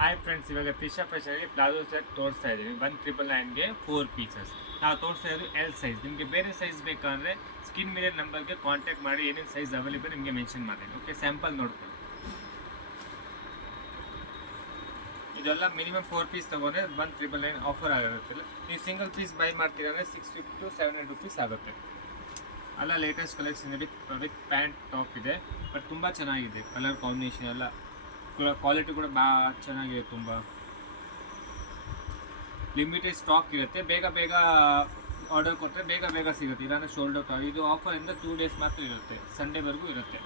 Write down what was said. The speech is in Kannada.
ಹಾಯ್ ಫ್ರೆಂಡ್ಸ್, ಇವಾಗ ತ್ರಿಷಾ ಫ್ಯಾಷನಲ್ಲಿ ಪ್ಲಾಜೋ ಸೆಟ್ ತೋರಿಸ್ತಾ ಇದ್ದೀವಿ. 1999ಗೆ 4 ಪೀಸಸ್. ನಾವು ತೋರಿಸ್ತಾ ಇರೋದು ಎಲ್ ಸೈಜ್. ನಿಮಗೆ ಬೇರೆ ಸೈಜ್ ಬೇಕಂದರೆ ಸ್ಕ್ರೀನ್ ಮೇಲೆ ನಂಬರ್ಗೆ ಕಾಂಟ್ಯಾಕ್ಟ್ ಮಾಡಿ ಏನೇನು ಸೈಜ್ ಅವೈಲೇಬಲ್ ನಿಮಗೆ ಮೆನ್ಷನ್ ಮಾಡಿ. ಓಕೆ, ಸ್ಯಾಂಪಲ್ ನೋಡ್ಕೊಳ್ಳಿ. ಇದೆಲ್ಲ ಮಿನಿಮಮ್ 4 ಪೀಸ್ ತೊಗೊಂಡ್ರೆ 1999 ಆಫರ್ ಆಗಿರುತ್ತಿಲ್ಲ. ನೀವು ಸಿಂಗಲ್ ಪೀಸ್ ಬೈ ಮಾಡ್ತೀರಾ ಅಂದರೆ 650 to 700 ರುಪೀಸ್ ಆಗುತ್ತೆ. ಅಲ್ಲ, latest collection with pant top ಇದೆ. ಬಟ್ ತುಂಬ ಚೆನ್ನಾಗಿದೆ, ಕಲರ್ ಕಾಂಬಿನೇಷನ್ ಎಲ್ಲ ಕ್ವಾಲಿಟಿ ಕೂಡ ಚೆನ್ನಾಗಿದೆ. ತುಂಬ ಲಿಮಿಟೆಡ್ ಸ್ಟಾಕ್ ಇರುತ್ತೆ. ಬೇಗ ಬೇಗ ಆರ್ಡರ್ ಕೊಟ್ಟರೆ ಬೇಗ ಬೇಗ ಸಿಗುತ್ತೆ. ಇಲ್ಲಾಂದರೆ ಶೋಲ್ಡರ್ ಇದು ಆಫರಿಂದ 2 ಡೇಸ್ ಮಾತ್ರ ಇರುತ್ತೆ, ಸಂಡೇವರೆಗೂ ಇರುತ್ತೆ.